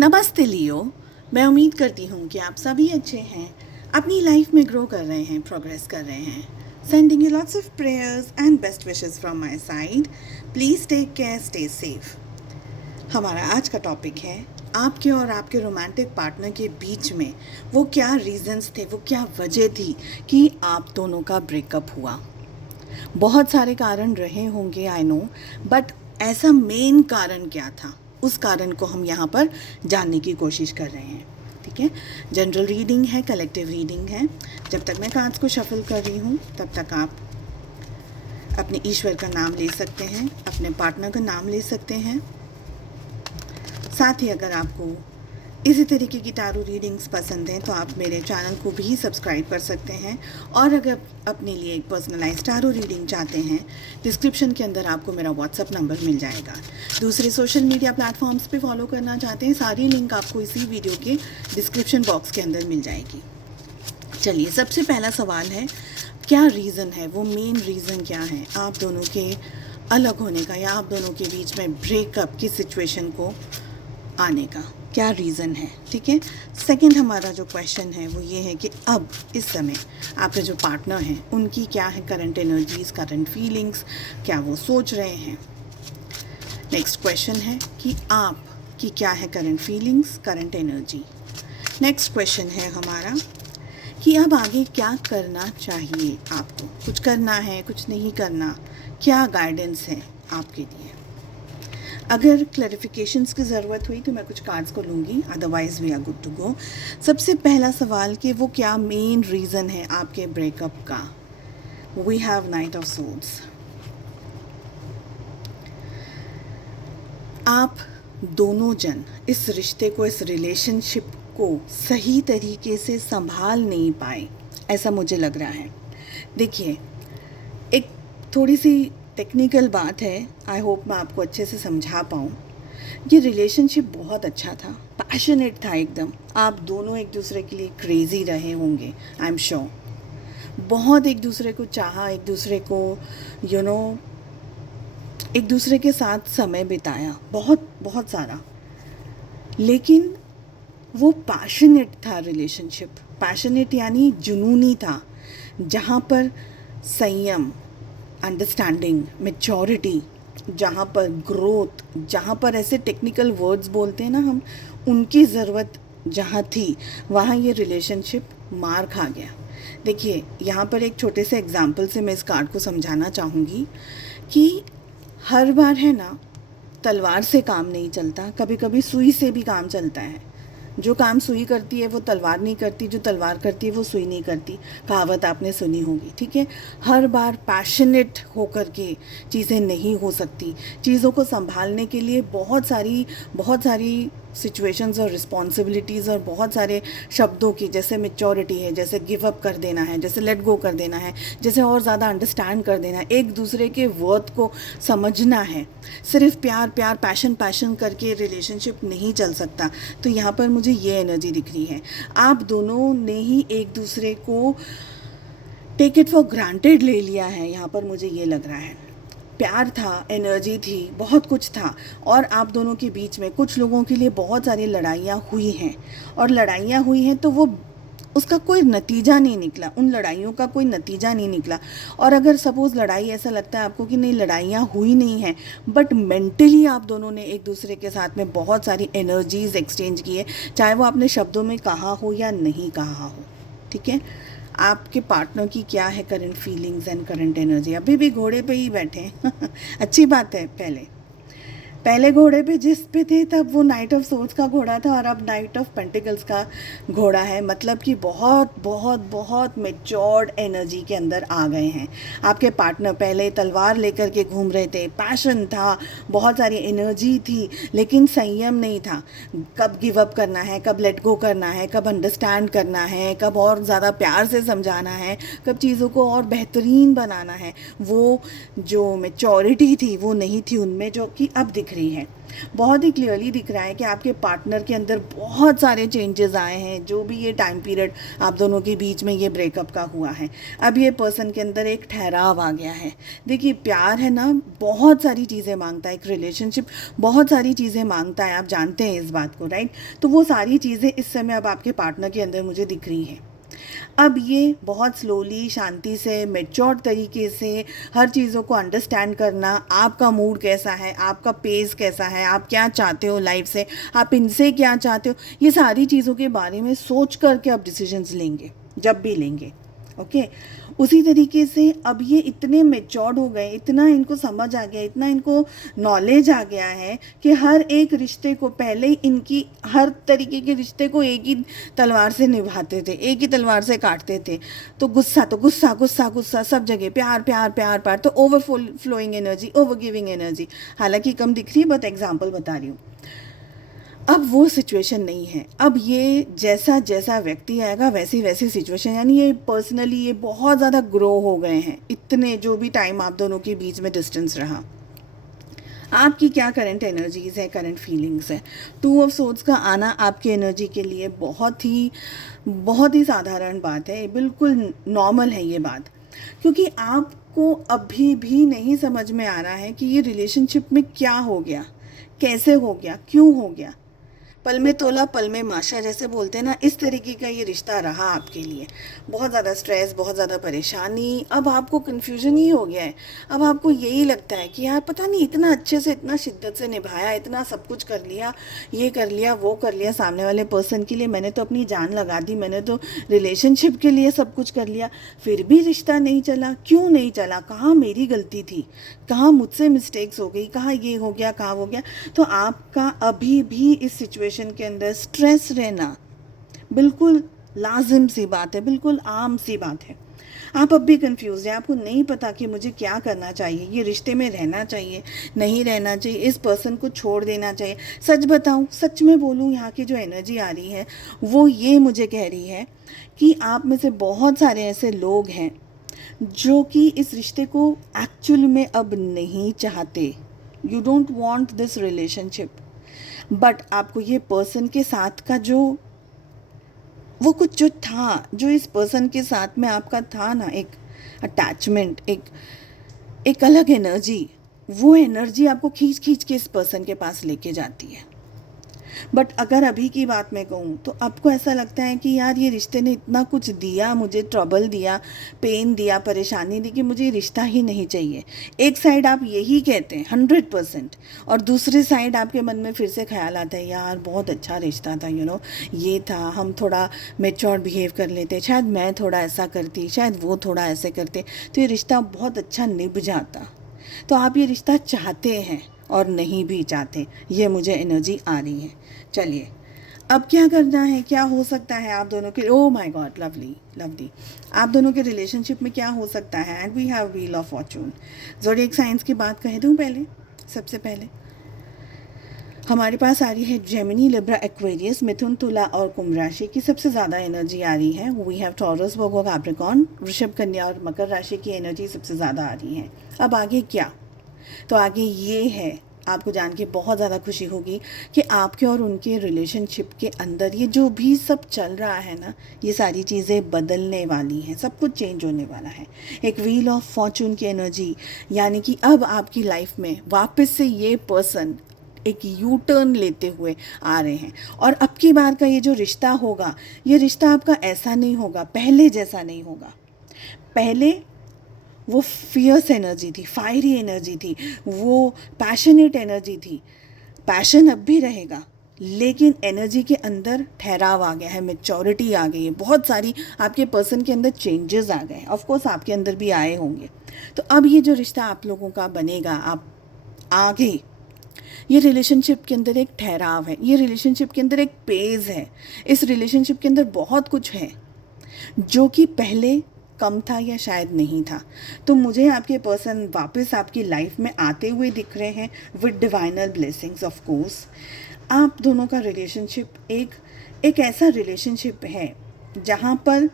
नमस्ते लियो। मैं उम्मीद करती हूँ कि आप सभी अच्छे हैं, अपनी लाइफ में ग्रो कर रहे हैं, प्रोग्रेस कर रहे हैं। Sending you lots of prayers and best wishes from my side. Please take care, stay safe. हमारा आज का टॉपिक है आपके और आपके रोमांटिक पार्टनर के बीच में वो क्या रीजंस थे, वो क्या वजह थी कि आप दोनों का ब्रेकअप हुआ। बहुत सारे कारण रहे होंगे, आई नो, बट ऐसा मेन कारण क्या था, उस कारण को हम यहाँ पर जानने की कोशिश कर रहे हैं। ठीक है, जनरल रीडिंग है, कलेक्टिव रीडिंग है। जब तक मैं कार्ड्स को शफल कर रही हूँ तब तक आप अपने ईश्वर का नाम ले सकते हैं, अपने पार्टनर का नाम ले सकते हैं। साथ ही अगर आपको इसी तरीके की टैरो रीडिंग्स पसंद हैं तो आप मेरे चैनल को भी सब्सक्राइब कर सकते हैं। और अगर अपने लिए एक पर्सनलाइज टैरो रीडिंग चाहते हैं, डिस्क्रिप्शन के अंदर आपको मेरा व्हाट्सअप नंबर मिल जाएगा। दूसरे सोशल मीडिया प्लेटफॉर्म्स पे फॉलो करना चाहते हैं, सारी लिंक आपको इसी वीडियो के डिस्क्रिप्शन बॉक्स के अंदर मिल जाएगी। चलिए, सबसे पहला सवाल है, क्या रीज़न है, वो मेन रीज़न क्या है आप दोनों के अलग होने का या आप दोनों के बीच में ब्रेकअप की सिचुएशन को आने का क्या रीज़न है। ठीक है, सेकंड हमारा जो क्वेश्चन है वो ये है कि अब इस समय आपके जो पार्टनर हैं उनकी क्या है करंट एनर्जीज, करंट फीलिंग्स, क्या वो सोच रहे हैं। नेक्स्ट क्वेश्चन है कि आप की क्या है current feelings, current energy. Next question है हमारा कि अब आगे क्या करना चाहिए, आपको कुछ करना है, कुछ नहीं करना, क्या गाइडेंस है आपके लिए। अगर क्लैरिफिकेशंस की ज़रूरत हुई तो मैं कुछ कार्ड्स को लूँगी, otherwise we are good to go. सबसे पहला सवाल कि वो क्या मेन रीज़न है आपके ब्रेकअप का। We have knight of swords. आप दोनों जन इस रिश्ते को, इस रिलेशनशिप को सही तरीके से संभाल नहीं पाए, ऐसा मुझे लग रहा है। देखिए, एक थोड़ी सी टेक्निकल बात है, आई होप मैं आपको अच्छे से समझा पाऊँ। ये रिलेशनशिप बहुत अच्छा था, पैशनेट था एकदम। आप दोनों एक दूसरे के लिए क्रेज़ी रहे होंगे, आई एम श्योर। बहुत एक दूसरे को चाहा, एक दूसरे को एक दूसरे के साथ समय बिताया, बहुत बहुत सारा। लेकिन वो पैशनेट था रिलेशनशिप, पैशनेट यानी जुनूनी था, जहाँ पर संयम, अंडरस्टैंडिंग, मैच्योरिटी, जहाँ पर ग्रोथ, जहाँ पर ऐसे टेक्निकल वर्ड्स बोलते हैं ना हम, उनकी ज़रूरत जहाँ थी वहाँ ये रिलेशनशिप मार खा गया। देखिए, यहाँ पर एक छोटे से एग्जाम्पल से मैं इस कार्ड को समझाना चाहूँगी कि हर बार है ना, तलवार से काम नहीं चलता, कभी कभी सुई से भी काम चलता है। जो काम सुई करती है वो तलवार नहीं करती, जो तलवार करती है वो सुई नहीं करती। कहावत आपने सुनी होगी। ठीक है, हर बार पैशनेट होकर के चीज़ें नहीं हो सकती। चीज़ों को संभालने के लिए बहुत सारी सिचुएशंस और रिस्पॉन्सिबिलिटीज़ और बहुत सारे शब्दों की, जैसे मैच्योरिटी है, जैसे गिव अप कर देना है, जैसे लेट गो कर देना है, जैसे और ज़्यादा अंडरस्टैंड कर देना है, एक दूसरे के वर्थ को समझना है। सिर्फ प्यार प्यार, पैशन पैशन करके रिलेशनशिप नहीं चल सकता। तो यहाँ पर मुझे ये एनर्जी दिख रही है, आप दोनों ने ही एक दूसरे को टेक इट फॉर ग्रांटेड ले लिया है। यहाँ पर मुझे ये लग रहा है, प्यार था, एनर्जी थी, बहुत कुछ था, और आप दोनों के बीच में कुछ लोगों के लिए बहुत सारी लड़ाइयाँ हुई हैं, और लड़ाइयाँ हुई हैं तो वो उसका कोई नतीजा नहीं निकला, उन लड़ाइयों का कोई नतीजा नहीं निकला। और अगर सपोज़ लड़ाई, ऐसा लगता है आपको कि नहीं लड़ाइयाँ हुई नहीं हैं, बट मेंटली आप दोनों ने एक दूसरे के साथ में बहुत सारी एनर्जीज एक्सचेंज की है, चाहे वो आपने शब्दों में कहा हो या नहीं कहा हो। ठीक है, आपके पार्टनर की क्या है current feelings and current energy. अभी भी घोड़े पे ही बैठे हैं अच्छी बात है। पहले घोड़े पे जिस पे थे तब वो नाइट ऑफ सोर्ड्स का घोड़ा था, और अब नाइट ऑफ पेंटिकल्स का घोड़ा है। मतलब कि बहुत बहुत बहुत मेच्योर्ड एनर्जी के अंदर आ गए हैं आपके पार्टनर। पहले तलवार लेकर के घूम रहे थे, पैशन था, बहुत सारी एनर्जी थी, लेकिन संयम नहीं था। कब गिव अप करना है, कब लेट गो करना है, कब अंडरस्टैंड करना है, कब और ज़्यादा प्यार से समझाना है, कब चीज़ों को और बेहतरीन बनाना है, वो जो मेच्योरिटी थी वो नहीं थी उनमें, जो कि अब दिख दिख रही है, बहुत ही क्लियरली दिख रहा है कि आपके पार्टनर के अंदर बहुत सारे चेंजेस आए हैं। जो भी ये टाइम पीरियड आप दोनों के बीच में ये ब्रेकअप का हुआ है, अब ये पर्सन के अंदर एक ठहराव आ गया है। देखिए, प्यार है ना, बहुत सारी चीज़ें मांगता है, एक रिलेशनशिप बहुत सारी चीज़ें मांगता है, आप जानते हैं इस बात को, राइट। तो वो सारी चीज़ें इस समय अब आपके पार्टनर के अंदर मुझे दिख रही हैं। अब ये बहुत स्लोली, शांति से, मैच्योर तरीके से हर चीज़ों को अंडरस्टैंड करना, आपका मूड कैसा है, आपका पेस कैसा है, आप क्या चाहते हो लाइफ से, आप इनसे क्या चाहते हो, ये सारी चीज़ों के बारे में सोच करके आप डिसीजंस लेंगे जब भी लेंगे। ओके, उसी तरीके से अब ये इतने मैच्योर्ड हो गए, इतना इनको समझ आ गया, इतना इनको नॉलेज आ गया है कि हर एक रिश्ते को, पहले ही इनकी हर तरीके के रिश्ते को एक ही तलवार से निभाते थे, एक ही तलवार से काटते थे। तो गुस्सा गुस्सा गुस्सा गुस्सा, सब जगह प्यार प्यार प्यार प्यार, तो over flowing energy, over giving energy. हालांकि कम दिख रही है, बट एग्जाम्पल बता रही हूँ। अब वो सिचुएशन नहीं है। अब ये जैसा जैसा व्यक्ति आएगा वैसी वैसी सिचुएशन, यानी ये पर्सनली ये बहुत ज़्यादा ग्रो हो गए हैं, इतने जो भी टाइम आप दोनों के बीच में डिस्टेंस रहा। आपकी क्या करंट एनर्जीज़ है, करंट फीलिंग्स है। 2 ऑफ सोर्ड्स का आना आपकी एनर्जी के लिए बहुत ही साधारण बात है, बिल्कुल नॉर्मल है ये बात, क्योंकि आपको अभी भी नहीं समझ में आ रहा है कि ये रिलेशनशिप में क्या हो गया, कैसे हो गया, क्यों हो गया। पल में तोला पल में माशा, जैसे बोलते हैं ना, इस तरीके का ये रिश्ता रहा आपके लिए। बहुत ज़्यादा स्ट्रेस, बहुत ज़्यादा परेशानी, अब आपको कन्फ्यूजन ही हो गया है। अब आपको यही लगता है कि यार पता नहीं, इतना अच्छे से, इतना शिद्दत से निभाया, इतना सब कुछ कर लिया, ये कर लिया, वो कर लिया, सामने वाले पर्सन के लिए मैंने तो अपनी जान लगा दी, मैंने तो रिलेशनशिप के लिए सब कुछ कर लिया, फिर भी रिश्ता नहीं चला। क्यों नहीं चला? कहाँ मेरी गलती थी, कहाँ मुझसे मिस्टेक्स हो गई, कहाँ ये हो गया, कहाँ हो गया। तो आपका अभी भी इस सिचुएशन के अंदर स्ट्रेस रहना बिल्कुल लाजिम सी बात है, बिल्कुल आम सी बात है। आप अब भी कंफ्यूज हैं, आपको नहीं पता कि मुझे क्या करना चाहिए, ये रिश्ते में रहना चाहिए, नहीं रहना चाहिए, इस पर्सन को छोड़ देना चाहिए। सच बताऊं, सच में बोलूं, यहाँ की जो एनर्जी आ रही है वो ये मुझे कह रही है कि आप में से बहुत सारे ऐसे लोग हैं जो कि इस रिश्ते को एक्चुअल में अब नहीं चाहते। You don't want this relationship, but आपको ये पर्सन के साथ का जो वो कुछ जो था, जो इस पर्सन के साथ में आपका था ना, एक अटैचमेंट, एक अलग एनर्जी, वो एनर्जी आपको खींच खींच के इस पर्सन के पास लेके जाती है। बट अगर अभी की बात मैं कहूँ तो आपको ऐसा लगता है कि यार ये रिश्ते ने इतना कुछ दिया, मुझे ट्रबल दिया, पेन दिया, परेशानी दी, कि मुझे ये रिश्ता ही नहीं चाहिए। एक साइड आप यही कहते हैं 100%, और दूसरी साइड आपके मन में फिर से ख्याल आता है यार बहुत अच्छा रिश्ता था, ये था, हम थोड़ा मेच्योर बिहेव कर लेते, शायद मैं थोड़ा ऐसा करती, शायद वो थोड़ा ऐसे करते, तो ये रिश्ता बहुत अच्छा निभ जाता। तो आप ये रिश्ता चाहते हैं और नहीं भी चाहते, ये मुझे एनर्जी आ रही है। चलिए, अब क्या करना है, क्या हो सकता है आप दोनों के, oh my god, lovely lovely, आप दोनों के रिलेशनशिप में क्या हो सकता है। And we have wheel of fortune. Zodiac science की बात कह दूँ पहले, सबसे पहले हमारे पास आ रही है जेमिनी, लिब्रा, एक्वेरियस, मिथुन, तुला और कुंभ राशि की सबसे ज़्यादा एनर्जी आ रही है। We have Taurus, Virgo, Capricorn, वृषभ, कन्या और मकर राशि की एनर्जी सबसे ज़्यादा आ रही है। अब आगे क्या, तो आगे ये है, आपको जान के बहुत ज़्यादा खुशी होगी कि आपके और उनके रिलेशनशिप के अंदर ये जो भी सब चल रहा है ना, ये सारी चीज़ें बदलने वाली हैं, सब कुछ चेंज होने वाला है। एक व्हील ऑफ फॉर्चून की एनर्जी, यानी कि अब आपकी लाइफ में वापस से ये पर्सन एक यू टर्न लेते हुए आ रहे हैं। और अब की बार का ये जो रिश्ता होगा, ये रिश्ता आपका ऐसा नहीं होगा, पहले जैसा नहीं होगा। पहले वो फियर्स एनर्जी थी, फायरी एनर्जी थी, वो पैशनेट एनर्जी थी। पैशन अब भी रहेगा, लेकिन एनर्जी के अंदर ठहराव आ गया है, मैच्योरिटी आ गई है, बहुत सारी आपके पर्सन के अंदर चेंजेस आ गए। ऑफ कोर्स आपके अंदर भी आए होंगे। तो अब ये जो रिश्ता आप लोगों का बनेगा, आप आगे, ये रिलेशनशिप के अंदर एक ठहराव है, ये रिलेशनशिप के अंदर एक पेज है, इस रिलेशनशिप के अंदर बहुत कुछ है जो कि पहले कम था या शायद नहीं था। तो मुझे आपके पर्सन वापस आपकी लाइफ में आते हुए दिख रहे हैं विद डिवाइनल ब्लेसिंग्स। ऑफ कोर्स आप दोनों का रिलेशनशिप एक ऐसा रिलेशनशिप है जहाँ पर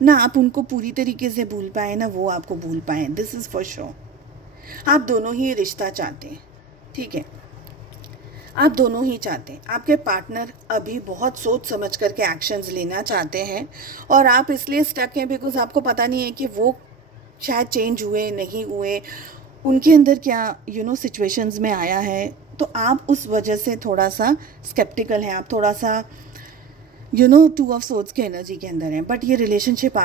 ना आप उनको पूरी तरीके से भूल पाए, ना वो आपको भूल पाए। This is for sure. आप दोनों ही ये रिश्ता चाहते हैं, ठीक है। आप दोनों ही चाहते हैं, आपके पार्टनर अभी बहुत सोच समझ करके एक्शंस लेना चाहते हैं और आप इसलिए स्टक हैं बिकॉज आपको पता नहीं है कि वो शायद चेंज हुए नहीं हुए, उनके अंदर क्या सिचुएशंस में आया है, तो आप उस वजह से थोड़ा सा स्केप्टिकल हैं, आप थोड़ा सा टू ऑफ सोर्ड्स के एनर्जी के अंदर हैं। बट ये रिलेशनशिप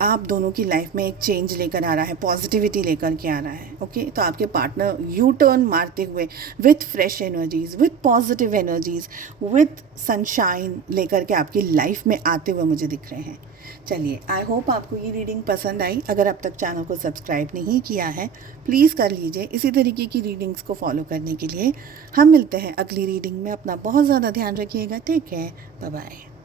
आप दोनों की लाइफ में एक चेंज लेकर आ रहा है, पॉजिटिविटी लेकर के आ रहा है। ओके तो आपके पार्टनर यू टर्न मारते हुए with fresh energies, with positive energies, with sunshine लेकर के आपकी लाइफ में आते हुए मुझे दिख रहे हैं। चलिए, आई होप आपको ये रीडिंग पसंद आई। अगर अब तक चैनल को सब्सक्राइब नहीं किया है प्लीज़ कर लीजिए इसी तरीके की रीडिंग्स को फॉलो करने के लिए। हम मिलते हैं अगली रीडिंग में। अपना बहुत ज़्यादा ध्यान रखिएगा। Take care, bye bye.